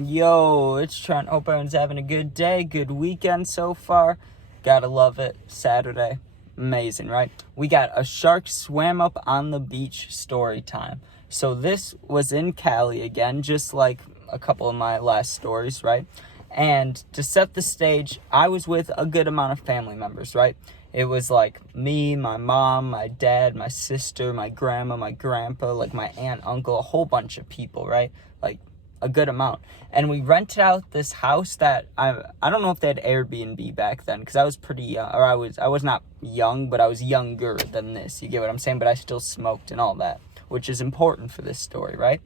Yo, it's Trent. Hope everyone's having a good day, good weekend so far. Gotta love it. Saturday. Amazing, right? We got a shark swam up on the beach story time. So this was in Cali again, just like a couple of my last stories, right? And to set the stage, I was with a good amount of family members, right? It was like me, my mom, my dad, my sister, my grandma, my grandpa, like my aunt, uncle, a whole bunch of people, right? Like a good amount. And we rented out this house that I don't know if they had Airbnb back then, because I was pretty young, or I was not young, but I was younger than this. You get what I'm saying? But I still smoked and all that, which is important for this story, right?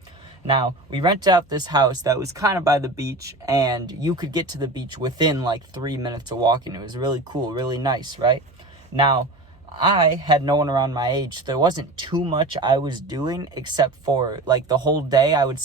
Now, we rented out this house that was kind of by the beach, and you could get to the beach within like 3 minutes of walking. It was really cool, really nice, right? Now, I had no one around my age, so there wasn't too much I was doing, except for like the whole day I would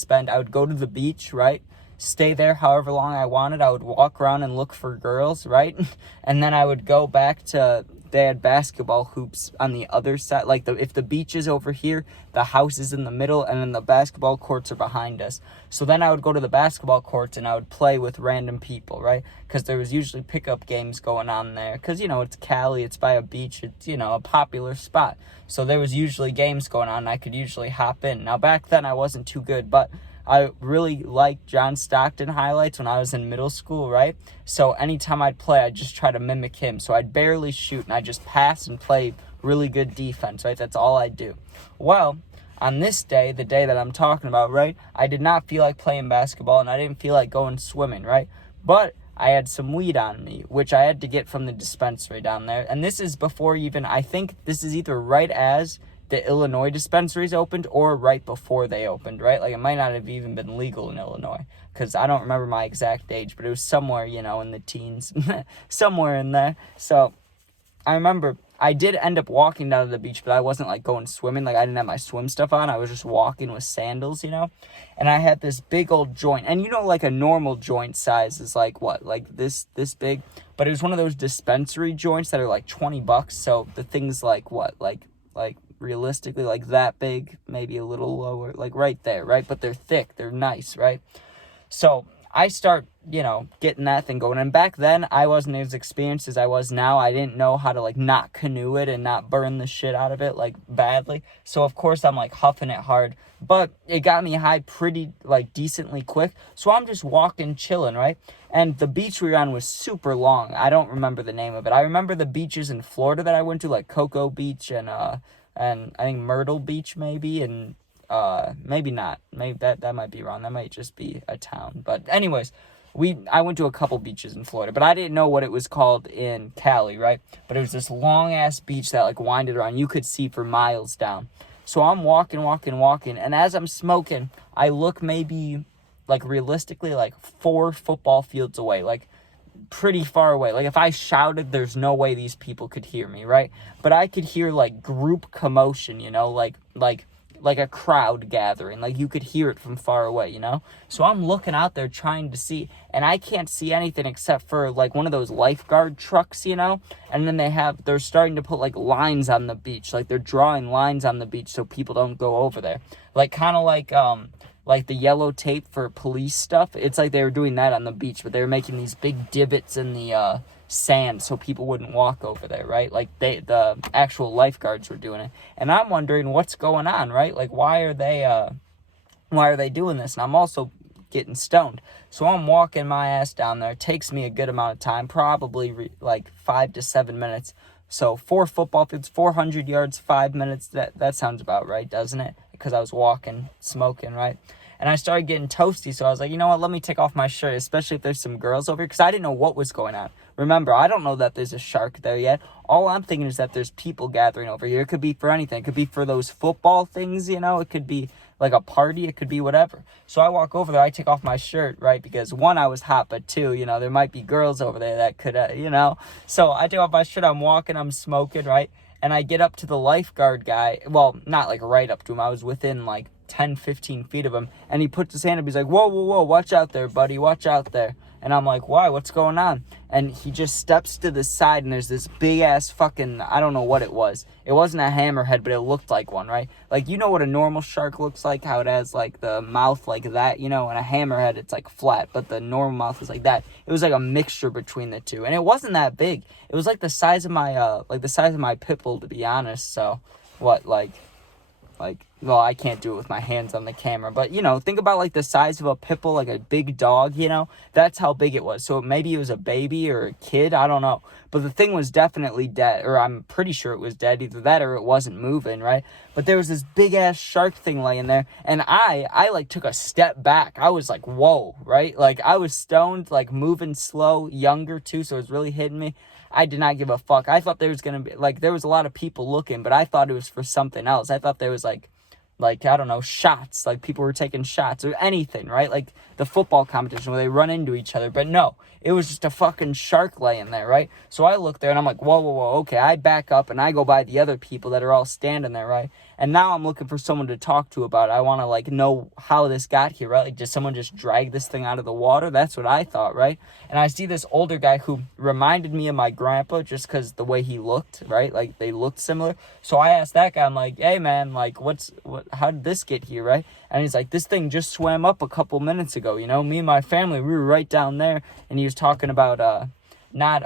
go to the beach, right? Stay there however long I wanted. I would walk around and look for girls, right? And then I would go back to, they had basketball hoops on the other side. Like if the beach is over here, the house is in the middle, and then the basketball courts are behind us. So then I would go to the basketball courts and I would play with random people, right? Because there was usually pickup games going on there. Because, it's Cali, it's by a beach, it's, a popular spot. So there was usually games going on, and I could usually hop in. Now, back then I wasn't too good, but I really liked John Stockton highlights when I was in middle school, right? So anytime I'd play, I'd just try to mimic him. So I'd barely shoot, and I'd just pass and play really good defense, right? That's all I'd do. Well, on this day, the day that I'm talking about, right, I did not feel like playing basketball, and I didn't feel like going swimming, right? But I had some weed on me, which I had to get from the dispensary down there. And this is before I think this is either right as the Illinois dispensaries opened or right before they opened, right? Like, it might not have even been legal in Illinois, because I don't remember my exact age, but it was somewhere, in the teens, somewhere in there. So I remember I did end up walking down to the beach, but I wasn't like going swimming. Like, I didn't have my swim stuff on. I was just walking with sandals, and I had this big old joint. And like a normal joint size is like what? Like this big. But it was one of those dispensary joints that are like $20. So the thing's like what? Like realistically like that big, maybe a little lower, like right there, right? But they're thick, they're nice, right? So I start, getting that thing going. And back then, I wasn't as experienced as I was now. I didn't know how to, like, not canoe it and not burn the shit out of it, like, badly. So, of course, I'm, like, huffing it hard. But it got me high pretty, like, decently quick. So I'm just walking, chilling, right? And the beach we were on was super long. I don't remember the name of it. I remember the beaches in Florida that I went to, like Cocoa Beach and I think Myrtle Beach maybe, and maybe not. Maybe that might be wrong. That might just be a town. But anyways, I went to a couple beaches in Florida, but I didn't know what it was called in Cali, right? But it was this long ass beach that like winded around. You could see for miles down. So I'm walking, and as I'm smoking, I look maybe like realistically like 4 football fields away, like pretty far away. Like if I shouted, there's no way these people could hear me, right? But I could hear like group commotion, like a crowd gathering. Like you could hear it from far away, So I'm looking out there trying to see, and I can't see anything except for like one of those lifeguard trucks, and then they're starting to put like lines on the beach. Like they're drawing lines on the beach so people don't go over there. Like kind of like the yellow tape for police stuff. It's like they were doing that on the beach, but they were making these big divots in the sand so people wouldn't walk over there, right? Like the actual lifeguards were doing it. And I'm wondering what's going on, right? Like why are they doing this? And I'm also getting stoned. So I'm walking my ass down there. It takes me a good amount of time, probably like 5 to 7 minutes. So 4 football fields, 400 yards, 5 minutes. That sounds about right, doesn't it? Because I was walking, smoking, right? And I started getting toasty, so I was like, you know what, let me take off my shirt, especially if there's some girls over here, because I didn't know what was going on. Remember, I don't know that there's a shark there yet. All I'm thinking is that there's people gathering over here. It could be for anything. It could be for those football things, It could be like a party. It could be whatever. So I walk over there. I take off my shirt, right? Because 1, I was hot, but 2, there might be girls over there that could, So I take off my shirt. I'm walking. I'm smoking, right? And I get up to the lifeguard guy. Well, not like right up to him. I was within like 10, 15 feet of him. And he puts his hand up. He's like, whoa, watch out there, buddy. Watch out there. And I'm like, why? What's going on? And he just steps to the side, and there's this big-ass fucking, I don't know what it was. It wasn't a hammerhead, but it looked like one, right? Like, you know what a normal shark looks like? How it has, like, the mouth like that, you know? And a hammerhead, it's, like, flat, but the normal mouth is like that. It was, like, a mixture between the two. And it wasn't that big. It was, like, the size of my pit bull, to be honest. So, what, like, well, I can't do it with my hands on the camera, but, you know, think about, like, the size of a pit bull, like a big dog, you know? That's how big it was. So maybe it was a baby or a kid, I don't know. But the thing was definitely dead, or I'm pretty sure it was dead, either that or it wasn't moving, right? But there was this big-ass shark thing laying there, and I like, took a step back. I was like, whoa, right? Like, I was stoned, like, moving slow, younger, too, so it was really hitting me. I did not give a fuck. I thought there was going to be, like, there was a lot of people looking, but I thought it was for something else. I thought there was, like, I don't know, shots, like people were taking shots or anything, right? Like the football competition where they run into each other. But no, it was just a fucking shark laying there, right? So I look there and I'm like, whoa, okay. I back up and I go by the other people that are all standing there, right? And now I'm looking for someone to talk to about it. I want to, like, know how this got here, right? Like, did someone just drag this thing out of the water? That's what I thought, right? And I see this older guy who reminded me of my grandpa just because the way he looked, right? Like, they looked similar. So I asked that guy, I'm like, hey, man, like, how did this get here, right? And he's like, this thing just swam up a couple minutes ago, you know? Me and my family, we were right down there. And he was talking about, not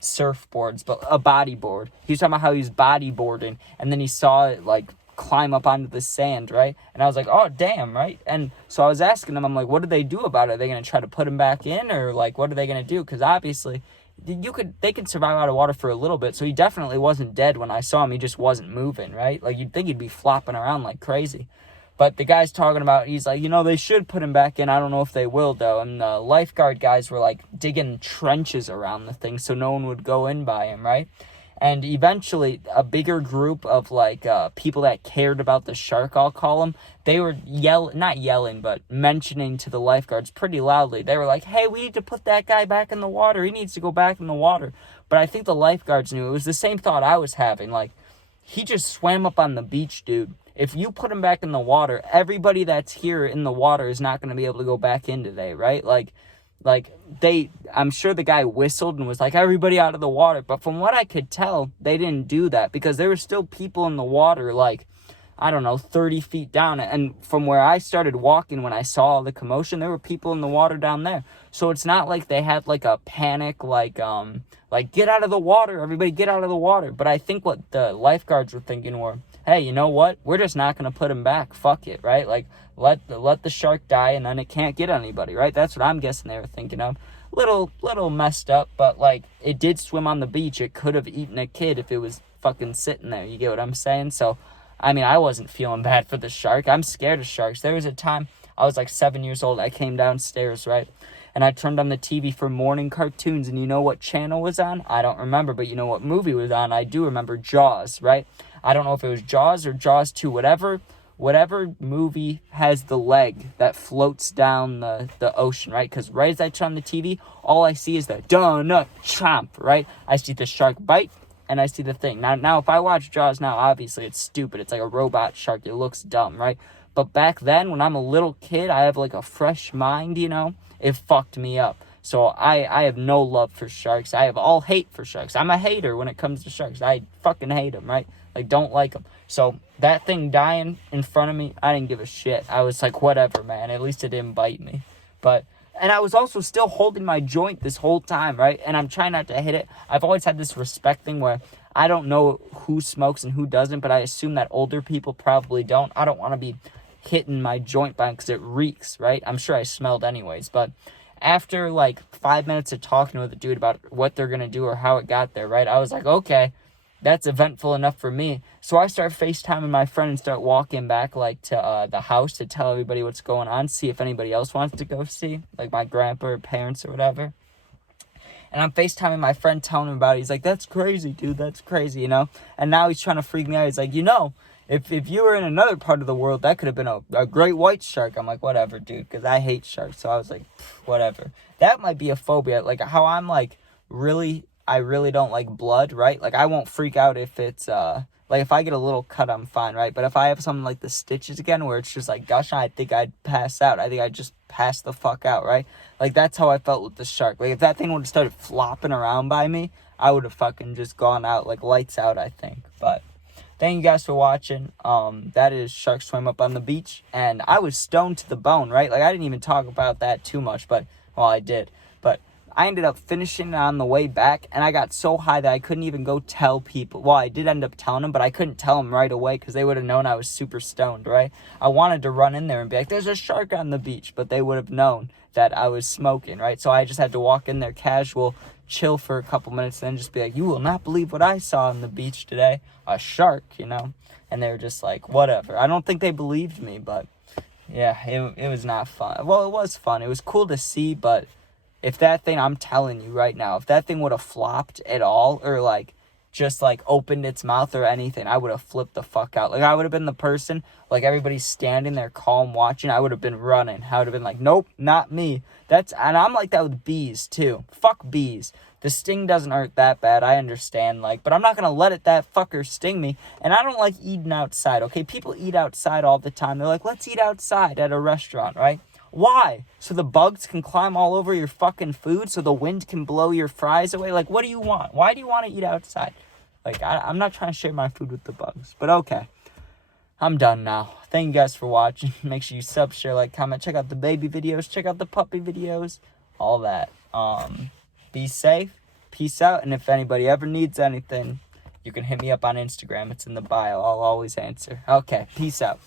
surfboards, but a bodyboard. He was talking about how he was bodyboarding, and then he saw it, like, climb up onto the sand, right? And I was like, oh, damn, right? And so I was asking them, I'm like, what did they do about it? Are they going to try to put him back in, or, like, what are they going to do? Because obviously, they could survive out of water for a little bit, so he definitely wasn't dead when I saw him. He just wasn't moving, right? Like, you'd think he'd be flopping around like crazy. But the guy's talking about, he's like, you know, they should put him back in. I don't know if they will, though. And the lifeguard guys were, like, digging trenches around the thing so no one would go in by him, right? And eventually, a bigger group of, like, people that cared about the shark, I'll call them, they were not yelling, but mentioning to the lifeguards pretty loudly. They were like, hey, we need to put that guy back in the water. He needs to go back in the water. But I think the lifeguards knew. It was the same thought I was having. Like, he just swam up on the beach, dude. If you put him back in the water, everybody that's here in the water is not going to be able to go back in today, right? I'm sure the guy whistled and was like, everybody out of the water. But from what I could tell, they didn't do that because there were still people in the water, like, I don't know, 30 feet down. And from where I started walking when I saw all the commotion, there were people in the water down there. So it's not like they had, like, a panic, like, get out of the water, everybody get out of the water. But I think what the lifeguards were thinking were, hey, you know what? We're just not going to put him back. Fuck it, right? Like, let the shark die and then it can't get anybody, right? That's what I'm guessing they were thinking of. Little messed up, but, like, it did swim on the beach. It could have eaten a kid if it was fucking sitting there. You get what I'm saying? So, I mean, I wasn't feeling bad for the shark. I'm scared of sharks. There was a time, I was like 7 years old. I came downstairs, right? And I turned on the TV for morning cartoons. And you know what channel was on? I don't remember. But you know what movie was on? I do remember Jaws, right? I don't know if it was Jaws or Jaws 2, whatever movie has the leg that floats down the ocean, right? Because right as I turn on the TV, all I see is the donut chomp, right? I see the shark bite, and I see the thing. Now, if I watch Jaws now, obviously it's stupid. It's like a robot shark. It looks dumb, right? But back then, when I'm a little kid, I have, like, a fresh mind, you know? It fucked me up. So I have no love for sharks. I have all hate for sharks. I'm a hater when it comes to sharks. I fucking hate them, right? Like, don't like them. So that thing dying in front of me, I didn't give a shit. I was like, whatever, man. At least it didn't bite me. And I was also still holding my joint this whole time, right? And I'm trying not to hit it. I've always had this respect thing where I don't know who smokes and who doesn't, but I assume that older people probably don't. I don't want to be hitting my joint by because it reeks, right? I'm sure I smelled anyways, but after, like, 5 minutes of talking with the dude about what they're going to do or how it got there, right? I was like, okay, that's eventful enough for me. So I start FaceTiming my friend and start walking back, like, to the house to tell everybody what's going on, see if anybody else wants to go see, like my grandpa or parents or whatever. And I'm FaceTiming my friend, telling him about it. He's like, that's crazy, dude, that's crazy, you know? And now he's trying to freak me out. He's like, you know, if you were in another part of the world, that could have been a great white shark. I'm like, whatever, dude, because I hate sharks. So I was like, whatever. That might be a phobia. Like, how I'm, like, I really don't like blood, right? Like, I won't freak out if it's, Like, if I get a little cut, I'm fine, right? But if I have something like the stitches again, where it's just like gushing, I think I'd pass out. I think I'd just pass the fuck out, right? Like, that's how I felt with the shark. Like, if that thing would have started flopping around by me, I would have fucking just gone out, like, lights out, I think. But thank you guys for watching. That is Shark Swam Up on the Beach. And I was stoned to the bone, right? Like, I didn't even talk about that too much, but, well, I did. But I ended up finishing it on the way back, and I got so high that I couldn't even go tell people. Well, I did end up telling them, but I couldn't tell them right away because they would have known I was super stoned, right? I wanted to run in there and be like, there's a shark on the beach, but they would have known that I was smoking, right? So I just had to walk in there casual, chill for a couple minutes, and then just be like, you will not believe what I saw on the beach today. A shark, you know? And they were just like, whatever. I don't think they believed me, but yeah, it was not fun. Well, it was fun. It was cool to see, but if that thing, I'm telling you right now, if that thing would have flopped at all, or like just like opened its mouth or anything, I would have flipped the fuck out. Like, I would have been the person, like, everybody's standing there calm watching, I would have been running. I would have been like, nope, not me. And I'm like that with bees too. Fuck bees. The sting doesn't hurt that bad, I understand, like, but I'm not gonna let that fucker sting me. And I don't like eating outside, okay? People eat outside all the time. They're like, let's eat outside at a restaurant, right? Why? So the bugs can climb all over your fucking food? So the wind can blow your fries away? Like, what do you want? Why do you want to eat outside? Like, I'm not trying to share my food with the bugs. But okay. I'm done now. Thank you guys for watching. Make sure you sub, share, like, comment. Check out the baby videos. Check out the puppy videos. All that. Be safe. Peace out. And if anybody ever needs anything, you can hit me up on Instagram. It's in the bio. I'll always answer. Okay. Peace out.